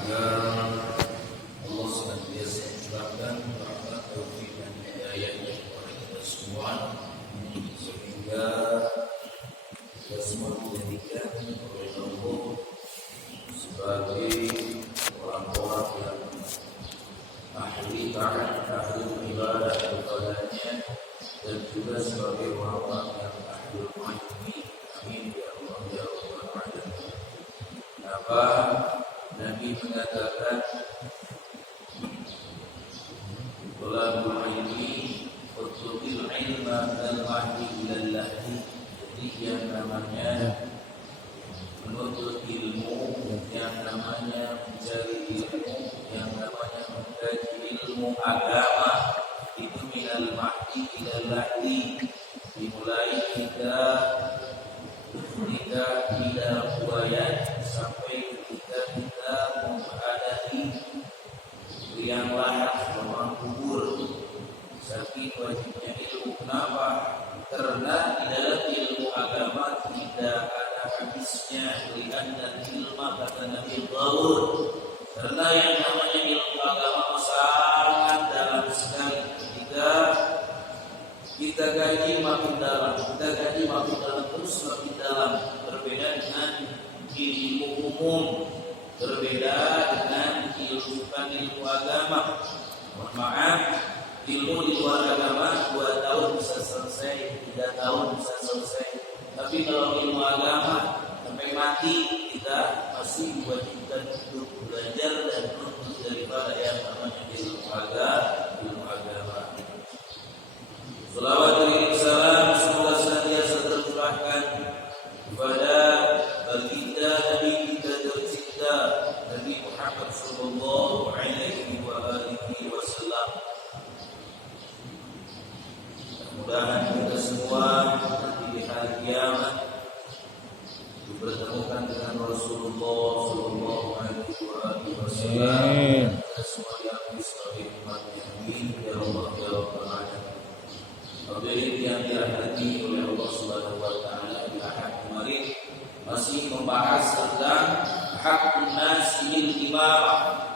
agar Allah senantiasa mencurahkan rahmat taufik dan hidayahnya kepada kita semua, sehingga kita semua dijadikan oleh Allah sebagai orang-orang yang ahli taat, ahli ibadah kepadanya, dan juga sebagai orang-orang yang ahli ilmi. Amin ya Allah ya Rabbal alamin. Apa Nabi mengatakan, "Talabul ilmi utlubil ilma minal mahdi ilal lahdi." Jadi yang namanya menuntut ilmu, yang namanya mencari ilmu, yang namanya mengkaji ilmu agama itu minal mahdi ilal lahdi, dimulai ketika tidak buayat sampai ketika kita menghadapi liang lahat, rumah kubur. Saking wajibnya ilmu. Kenapa? Karena di dalam ilmu agama tidak ada habisnya. Lianna ilma kata Nabi Dawud. Karena yang namanya ilmu agama sangat dalam sekali. Ketika kita gaji makin dalam, terus makin dalam. Berbeda dengan ilmu umum, berbeda dengan ilmu agama. Mohon maaf, ilmu di luar agama 2 tahun bisa selesai, 3 tahun bisa selesai. Tapi kalau ilmu agama sampai mati kita masih diwajibkan untuk belajar dan menuntut daripada yang namanya ilmu agama. Salawat dan salam semoga senantiasa tercurahkan kepada baginda Nabi kita tercinta Nabi Muhammad sallallahu alaihi wasallam. Mudah-mudahan kita semua nanti di hari kiamat dipertemukan dengan Rasulullah sallallahu alaihi wasallam. Kita semua diakui sebagai umatnya. Amin ya Allah ya Rabbal alamin. Hadirin yang dirahmati oleh Allah Subhanahu wa taala, di ahad kemarin masih membahas tentang hakun nas bil imamah.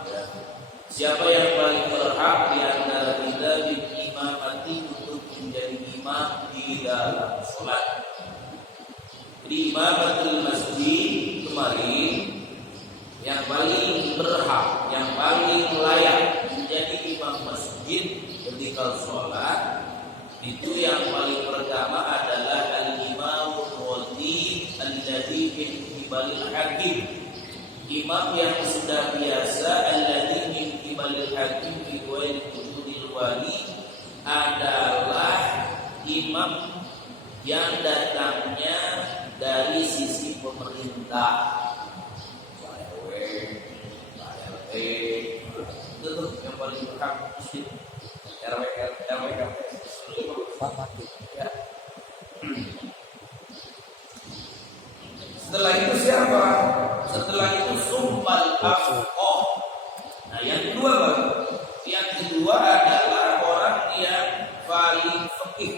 Siapa yang paling berhak di antara kita bil imamati untuk menjadi imam di dalam salat. Di imamatul masjid kemarin yang paling berhak, yang paling layak menjadi imam masjid ketika salat itu yang paling pertama adalah al-imamul khatib alladzi min qibalil hakim. Imam yang sudah biasa alladzi min qibalil hakim fi wujudil wali adalah imam yang datangnya dari sisi pemerintah. RW, RT, itu yang paling berhak masjid. RW ya. Setelah itu siapa? Setelah itu sumpal afqah. Nah, yang kedua Bang. Yang kedua adalah orang yang paling faqih.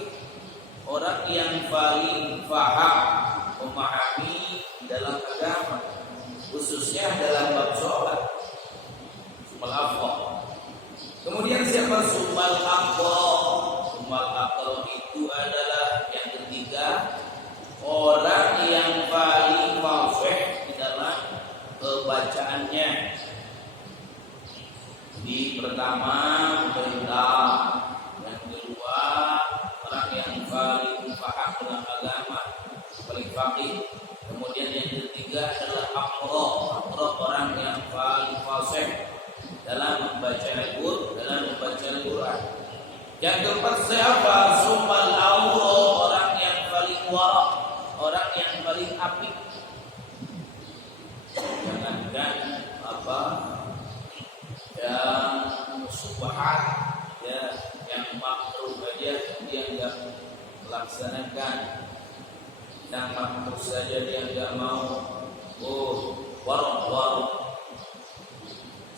Orang yang paling paham, memahami dalam agama, khususnya dalam bab sholat. Sumpal afqah. Kemudian siapa sumpal afqah? Sumpal afqah itu adalah yang ketiga, orang yang paling fasih di dalam bacaannya. Di pertama pemerintah, yang kedua orang yang paling paham dalam agama, paling faqih. Kemudian yang ketiga adalah aqra, orang yang paling fasih dalam membaca Al-Quran. Yang keempat siapa? Sumpal awra, orang yang paling wara, orang yang paling apik. Jangankan yang subhat, ya, yang makruh aja dia enggak melaksanakan, yang makruh saja dia enggak mau. Wara,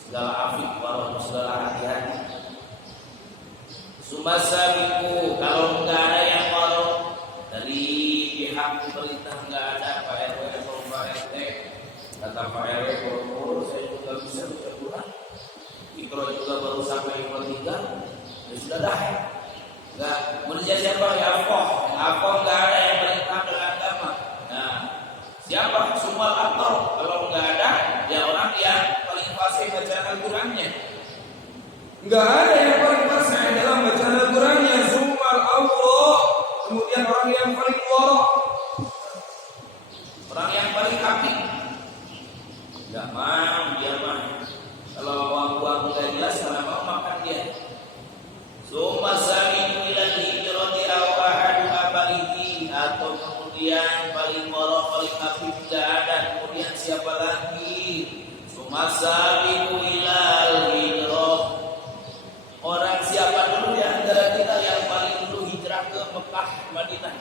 segala afik, wara, segala hati-hati. Sumasabiku, kalau enggak ada yang wara dari pihak pemerintah, enggak ada Pak RW atau Pak RT, kata Pak RW, saya juga bisa Iqra juga baru sampai Iqra 3, ya sudah dah. Enggak, manusia siapa ya apa enggak ada yang paling paham dengan agama. Nah, siapa semua aktor kalau enggak ada ya orang yang paling fasih bacaan Al-Qur'annya. Enggak ada yang paling fasih dalam bacaan Al-Qur'annya, semua Allah. Kemudian orang yang paling wara, orang yang paling apik. Enggak mau dia mah. Kalau uang enggak jelas mana mau makan dia. Summa sami'u ilal hijrati aw ahadu abaihi, atau kemudian paling wara paling apik enggak ada, kemudian siapa lagi? Summa sami'u ilal hijrah. Orang siapa dulu di antara kita yang paling dulu hijrah ke Mekah, Madinah?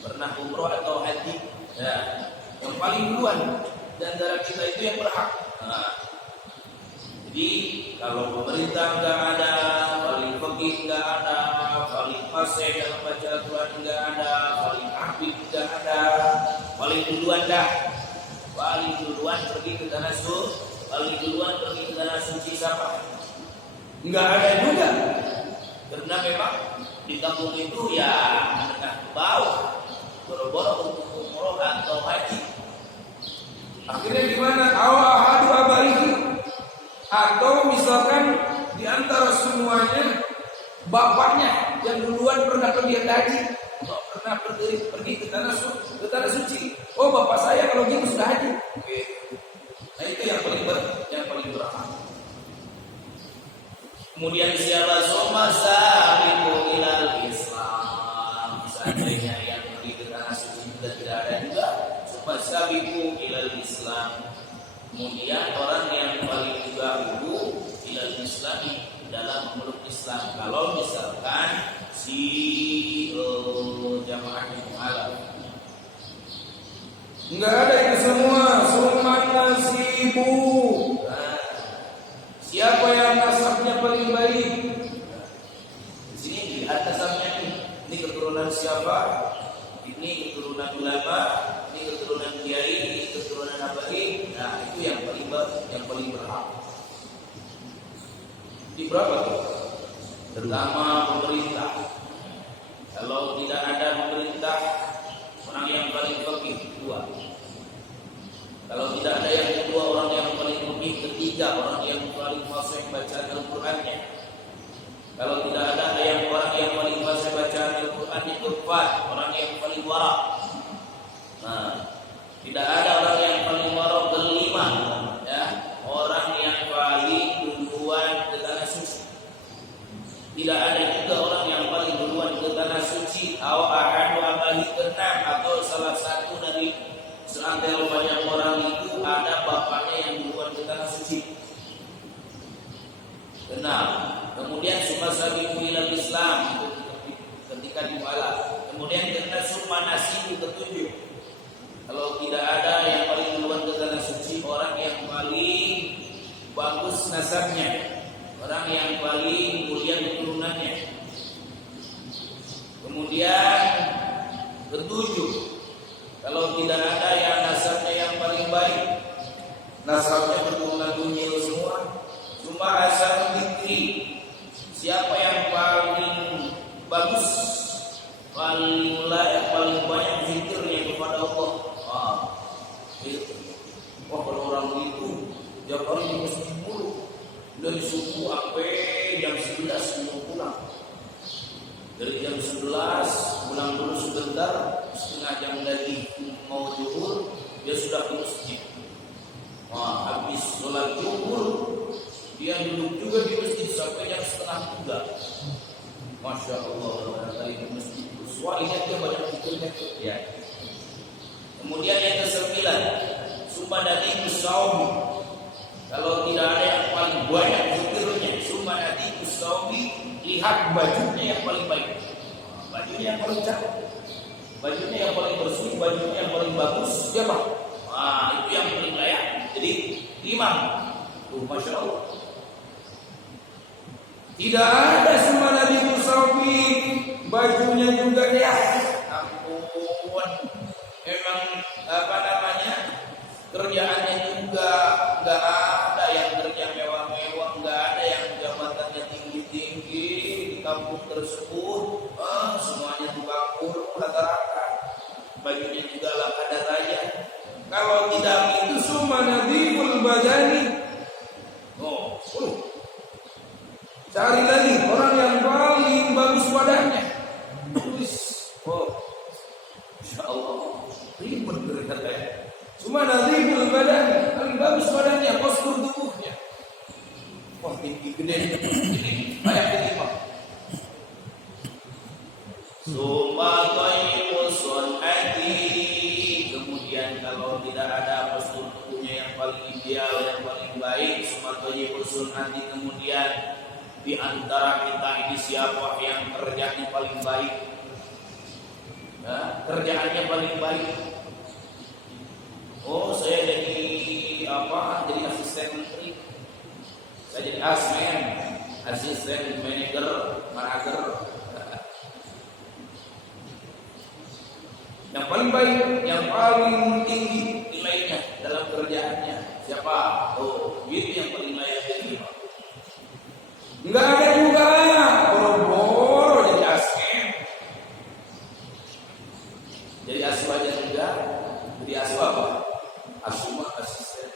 Pernah umroh atau haji? Ya, yang paling duluan di antara kita itu yang berhak. Nah, jadi kalau pemerintah enggak ada, paling fikih enggak ada, paling fasih dalam baca Al-Quran enggak ada, paling apik enggak ada, paling duluan dah. Paling duluan pergi ke tanah suci, paling duluan pergi ke tanah suci siapa? Enggak ada juga. Karena memang di kampung itu ya menengah ke bawah, boro-boro untuk umroh atau haji. Akhirnya gimana? Ahadu abaihi, atau misalkan di antara semuanya bapaknya yang duluan pernah pergi haji, atau pernah pergi ke tanah suci. Oh, bapak saya kalau gitu sudah haji. Oke. Nah, itu yang paling berhak. Kemudian siapa soma sabiqu ilal Islam, seandainya yang pergi ke tanah suci juga tidak ada juga, soma sabiqu ilal Islam. Kemudian orang yang paling dahulu ilal Islami, dalam memeluk Islam. Kalau misalkan si jamaah mu'alaf enggak ada itu semua, summa nasibu. Siapa yang nasabnya paling baik? Di sini dilihat nasabnya ini keturunan siapa? Ini keturunan ulama, ini keturunan kiai, ini keturunan nabawi. Nah, itu yang paling berhak. Di berapa tuh? Pertama pemerintah. Kalau tidak ada pemerintah, orang yang paling fakih kedua. Kalau tidak ada yang kedua, orang yang paling fakih ketiga, orang yang paling fasih bacaan Al-Qur'annya. Kalau tidak ada orang yang paling fasih bacaan Al-Qur'annya keempat, orang yang paling wara. Nah, tidak ada orang yang paling wara kelima, ya, orang yang paling duluan ke tanah suci. Tidak ada juga orang yang paling duluan ke tanah suci, atau ahadu abaihi keenam, atau salah satu dari seantero banyak orang itu ada bapaknya yang duluan ke tanah suci. Kenal. Kemudian summa sabiqu ilal Islam, itu ketika dimulai. Kemudian kena summa nasibu ketujuh. Kalau tidak ada yang paling duluan ke tanah suci, orang yang paling bagus nasabnya, orang yang paling mulia keturunannya. Kemudian ketujuh, kalau tidak ada yang nasabnya yang paling baik, nasabnya keturunan dunia semua, cuma asal dikri. Siapa yang paling bagus, paling layak, paling banyak zikirnya kepada Allah? Wah, kalau orang itu tiap hari di masjid mulu, dari subuh sampai jam 11 mau pulang. Dari jam 11 pulang dulu sebentar, setengah jam lagi mau zuhur, dia sudah ke masjid. Wah, habis sholat zuhur, dia duduk juga di masjid sampai jam setengah 3. Masya Allah, dari di masjid. Soalnya dia banyak pikirnya ya. Kemudian yang ke-9, sumpah dari Musawi. Kalau tidak ada yang paling banyak zikirnya, sumpah dari Musawi, lihat bajunya yang paling baik, bajunya yang paling cantik, bajunya yang paling bersih, bajunya yang paling bagus, siapa? Itu yang paling layak. Jadi imam. Masya Allah. Tidak ada sumpah dari Musawi, bajunya juga ya. Ampun. Memang kerjaannya juga nggak ada yang kerja mewah-mewah, nggak ada Kalau tidak itu summa nadhiful badani. Oh, cari lagi orang yang paling bagus badannya. Oh, Insya Allah ribet ternyata ya. Cuma nadhiful badani, paling bagus badannya, postur tubuhnya. Wah, tinggi gede, kayak ini Pak. Summa thayyibus sun'ati. Kemudian kalau tidak ada postur tubuhnya yang paling ideal, yang paling baik, summa thayyibus sun'ati, kemudian di antara kita ini siapa yang kerjanya paling baik? Nah, kerjaannya paling baik. Oh, saya jadi apa? Jadi asisten menteri. Saya jadi asmen, asisten manajer. Yang paling baik, yang paling tinggi nilainya dalam kerjaannya siapa? Oh, itu yang paling layak diterima. Enggak ada juga boro-boro jadi asmen. Jadi asuh aja juga. Jadi asuh apa? Asuh mah asisten.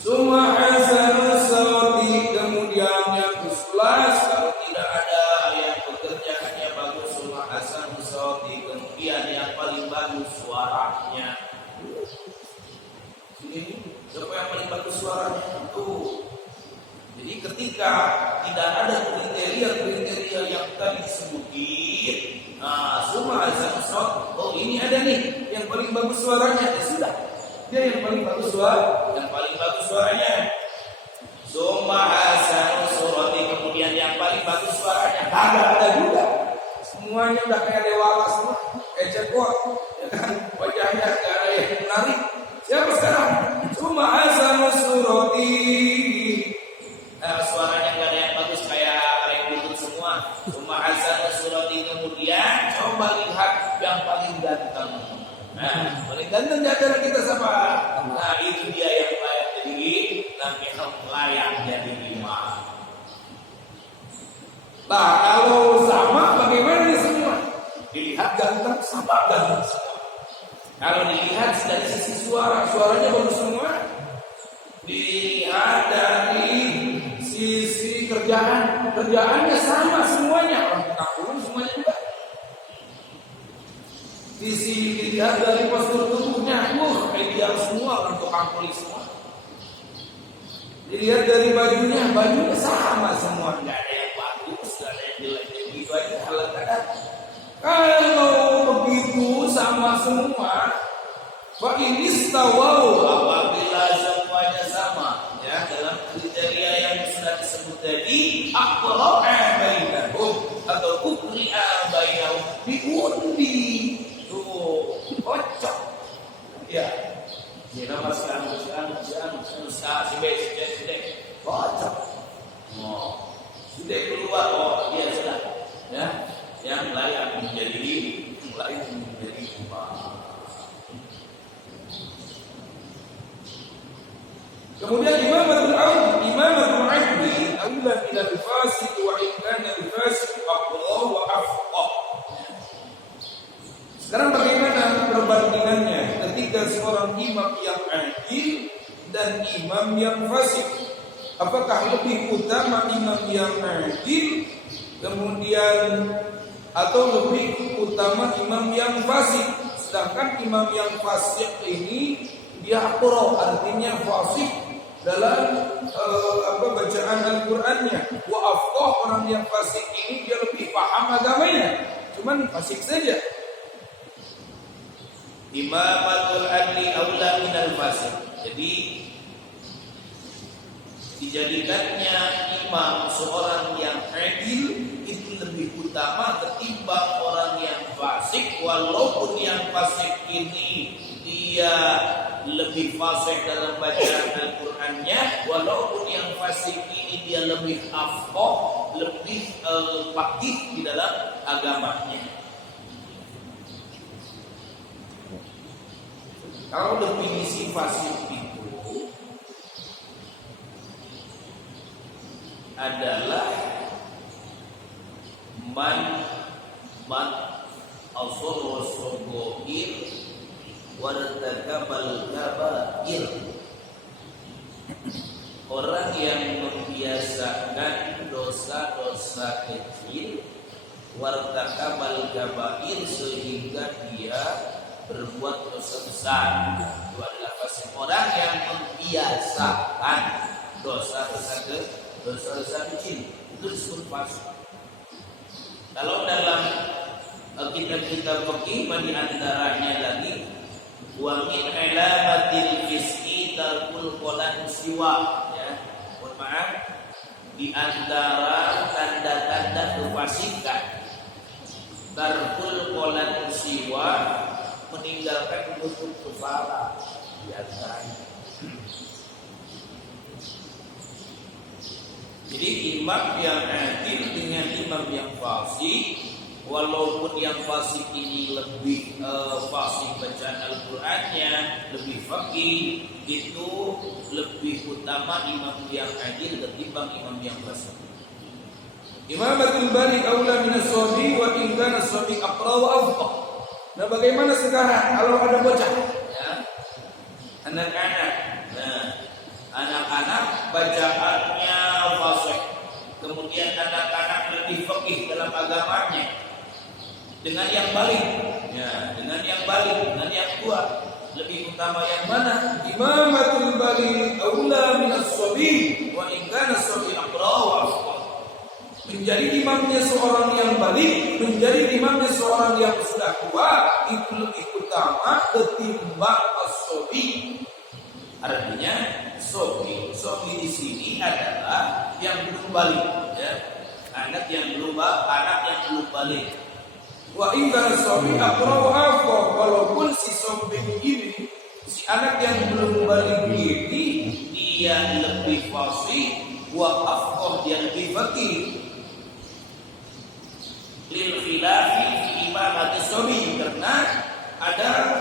Summa hasanus sawti, kemudian yang ke-11 kalau tidak ada yang pekerjaannya bagus, summa hasanus sawti, kemudian yang paling bagus suaranya. Ini siapa yang paling bagus suaranya? Tuh. Jadi ketika tidak ada kriteria yang tadi disebutin, summa hasanus sawti, oh ini ada nih yang paling bagus suaranya, ya sudah. Dia yang paling bagus suaranya. Summa hasanus surati, kemudian yang paling bagus suaranya. Kagak ada juga. Semuanya udah kayak dewasa semua, kayak cekot, ya kan? Wajahnya enggak ada yang menarik. Siapa sekarang? Summa hasanus surati. Suaranya nggak ada yang bagus kayak butut semua. Summa hasanus surati, kemudian coba lihat yang paling ganteng. Nah, paling ganteng di antara kita siapa? Nah, itu dia yang layak jadi layak jadi imam. Nah, kalau sama bagaimana nih semua? Dilihat ganteng sama ganteng semua. Kalau dilihat dari sisi suaranya bagus semua. Dilihat dari sisi kerjaannya sama semuanya. Orang kampung semuanya juga. Dilihat dari postur tubuhnya, ideal semua orang tukang kulit semua. Dilihat dari bajunya sama semua, nggak ada yang bagus, nggak ada yang jelek, gitu aja kadang. Kalau begitu sama semua, fa inistawau, apabila semuanya sama, ya dalam kriteria yang sudah disebut tadi, aqra'a bainahum atau ukri'a bainahum, diundi. Kocok. Ya. Ini nama si B, si D. Kocok. Oh. Si D keluar, dia sudah. Ya. Yang layak menjadi imam. Kemudian imamatul adli aula min al-fasid wa in kana al-fasid aqwa wa afqah. Sekarang bagaimana perbandingannya ketika seorang imam yang adil dan imam yang fasik? Apakah lebih utama imam yang adil kemudian atau lebih utama imam yang fasik? Sedangkan imam yang fasik ini dia aqra, artinya fasik dalam bacaan Al-Qur'annya. Wa afqah, orang yang fasik ini dia lebih paham agamanya. Cuman fasik saja. Imamatul adli aula minal fasik. Jadi dijadikannya imam seorang yang adil itu lebih utama ketimbang orang yang fasik, walaupun yang fasik ini dia lebih fasih dalam bacaan Al-Qur'annya, walaupun yang fasik ini dia lebih afqah, lebih faqih di dalam agamanya. Kalau definisi fasik itu adalah man asor wasogohir wartakabal kabair. Orang yang membiasakan dosa-dosa kecil, wartakabal kabair, sehingga dia berbuat dosa besar. Itu adalah fasik. Orang yang membiasakan dosa-dosa kecil, itu disebut fasik. Kalau dalam kitab-kitab fikih, di antaranya lagi, wa min alamatil fiski tarkul qolan siwa, ya. Mohon maaf, di antara tanda-tanda kefasikan tarkul qolan siwa, meninggalkan menutup kepala, di antaranya. Jadi imam yang adil dengan imam yang fasik, walaupun yang fasik ini lebih fasik bacaan Al-Qur'annya, lebih faqih, itu lebih utama imam yang adil ketimbang imam yang fasik. Imamatul balik aula min as-sabi wa in kana as-sabi aqra wa afqah. Nah, bagaimana sekarang kalau ada bocah, ya, anak-anak, anak-anak bacaannya fasih, kemudian anak-anak lebih faqih dalam agamanya, dengan yang balik, ya, dengan yang tua, lebih utama yang mana? imamatul balik aula min as-sabi wa in kana as-sabi aqra wa afqah. Menjadi imamnya seorang yang balik, menjadi imamnya seorang yang sudah tua, itu lebih utama ketimbang as-sabi. Artinya sobi di sini adalah yang belum balik, ya, anak yang belum balik. Wa in kana as-sabi aqra wa afqah. Walaupun si sabi ini, si anak yang belum balik ini, Dia lebih fasih, wa afqah, dia lebih faqih. Lil khilafi fi imamati sobi, karena ada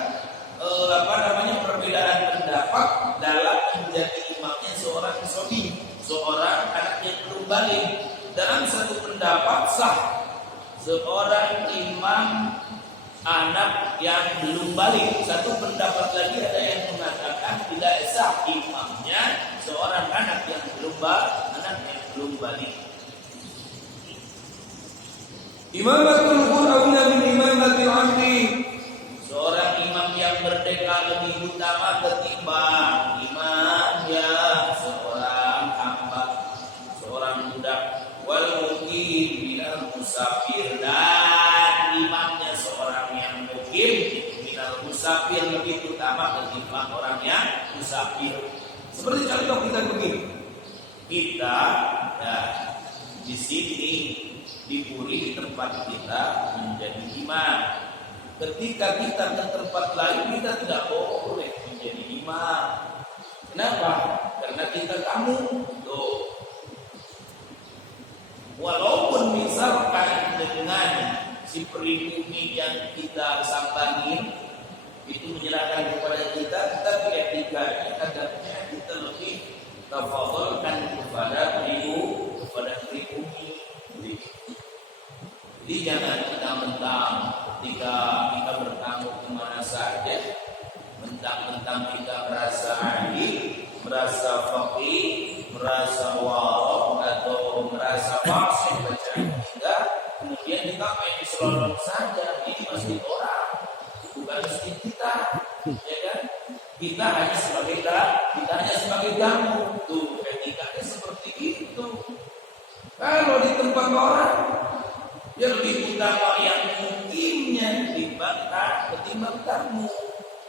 perbedaan pendapat dalam menjadi imamnya seorang sobi, seorang anak yang belum balik. Dalam satu pendapat sah seorang imam anak yang belum balik. Satu pendapat lagi ada yang mengatakan tidak sah imamnya seorang anak yang belum balik. imamatul qur'auna min imamatil 'abdi. Seorang imam yang merdeka lebih utama ketimbang imam yang seorang hamba, seorang budak. Wal muqim minal musafir, dan imamnya seorang yang muqim minal musafir, lebih utama ketimbang orang yang musafir. Seperti contoh kita begini. Kita, ya, di sini diberi tempat kita menjadi imam. Ketika kita ke tempat lain, kita tidak boleh menjadi imam. Kenapa? Karena kita tamu. Tuh. Walaupun misalkan dengan si pribumi yang kita sambangi itu menyerahkan kepada kita, tetapi etikanya kadangnya kita lebih tafadhalkan kepada pribumi. Jadi jangan mentang-mentang ketika kita bertamu kemana saja, mentang-mentang kita merasa alim, merasa faqih, merasa warok, atau merasa fasih bacaan kita, kemudian kita main diselonong saja. Ini masjid orang, bukan masjid kita, ya kan? Kita hanya sebagai tamu. Tuh, etikanya seperti itu. Kalau di tempat orang, yang lebih utama yang mungkinnya ketimbang tamu,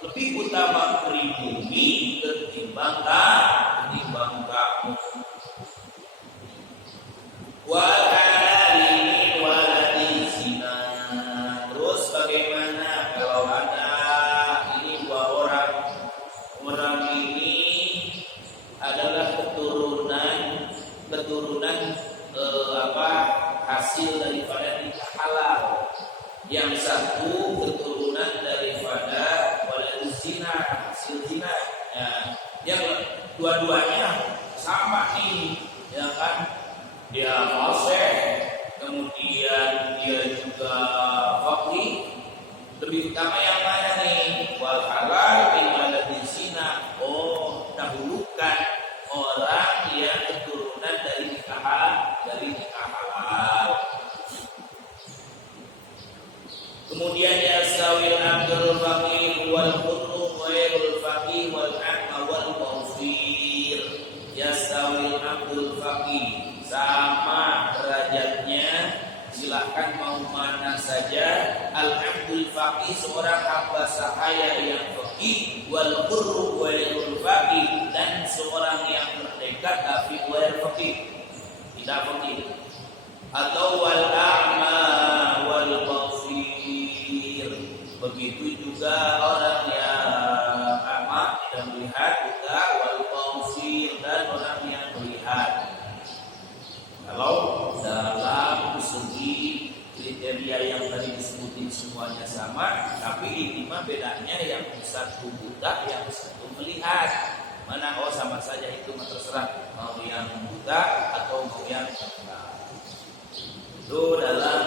lebih utama pribumi ketimbang kamu. Waladi zina. Terus bagaimana kalau ada ini dua orang ini adalah keturunan hasil daripada nikah halal. Yang satu keturunan daripada walad zina, hasil zina. Ya, yang dua-duanya sama nih, ya kan? Dia fasih, kemudian dia juga faqih. Lebih utama yang mana nih? Wal halal yastawil abdul faqih, sama derajatnya, silahkan mau mana saja, al abdul faqih seorang hamba sahaya yang faqih, wal hurru ghairul faqih, dan seorang yang merdeka tapi ghair faqih, tidak faqih, atau wal a'ma wal basir, begitu juga orang yang a'ma tidak melihat, juga wal basir, dan orang yang melihat. Kalau dalam segi kriteria yang tadi disebutin semuanya sama, tapi ini mah bedanya yang satu buta, yang satu melihat. Mana sama saja itu mah terserah, mau yang buta atau mau yang melihat. Itu dalam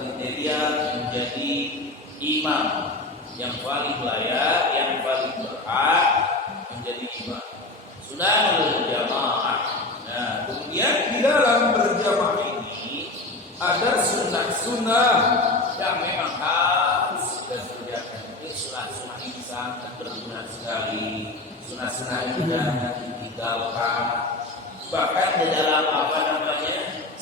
kriteria menjadi imam yang paling layak, yang paling berhak menjadi imam. Sunanul jamaah. Nah, kemudian di dalam berjamaah ini ada sunnah-sunnah yang memang harus kita kerjakan. Ini sunnah-sunnah ini sangat berguna sekali. Sunnah-sunnah ini jangan ditinggalkan. Bahkan di dalam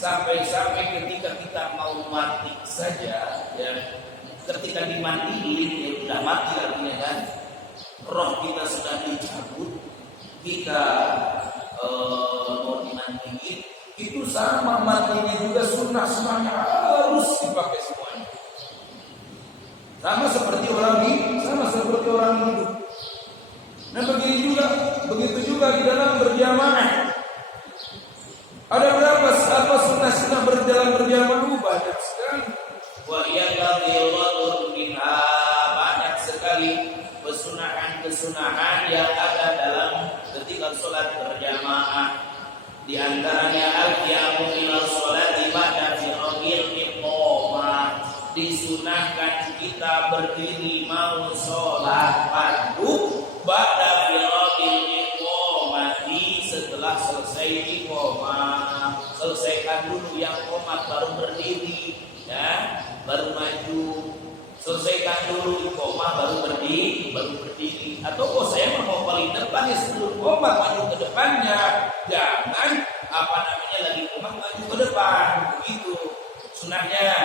sampai ketika kita mau mati saja, ya, ketika dimatiin, ya sudah mati artinya kan, roh kita sudah dicabut, kita mau dimandiin, itu sama mandinya juga sunnah-sunnahnya harus dipakai semuanya. Sama seperti orang hidup. Nah begitu juga di dalam berjamaah. Ada berapa sunnah-sunnah berjamaah? Banyak sekali. Wa yaqdirun minha, banyak sekali kesunahan yang ada dalam ketika sholat berjamaah. Di antaranya al-qiyamu ila sholati ba'da firagil iqamah, disunahkan kita berdiri mau sholat fardu ba'da firagil iqamati, setelah selesai iqamah. Selesaikan dulu yang qomat baru berdiri, ya, baru maju. Selesaikan dulu iqamah baru berdiri. Atau saya mau paling depan ya, sebelum qomat maju ke depannya. Jangan lagi qomat maju ke depan. Begitu sunahnya.